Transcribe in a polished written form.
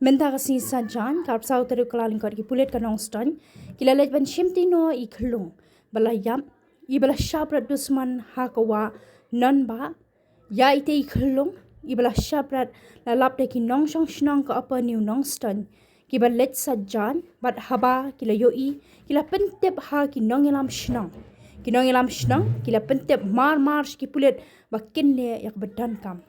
Menta kasi sajan karp sau teru kelaling kor ki pulit kanong ston kila leit ban shimti no I Khunlung balayam I bala shabrat dusman hakawa Nonbah ya ite I Khunlung I bala shabrat lalap de ki nong shong shnong ka apa new nong ston ki bal leit sajan bat haba kila yoi kila pentep ha ki nong ilam shnong kila pentep mar ki pulit bakin le yak bedan kam.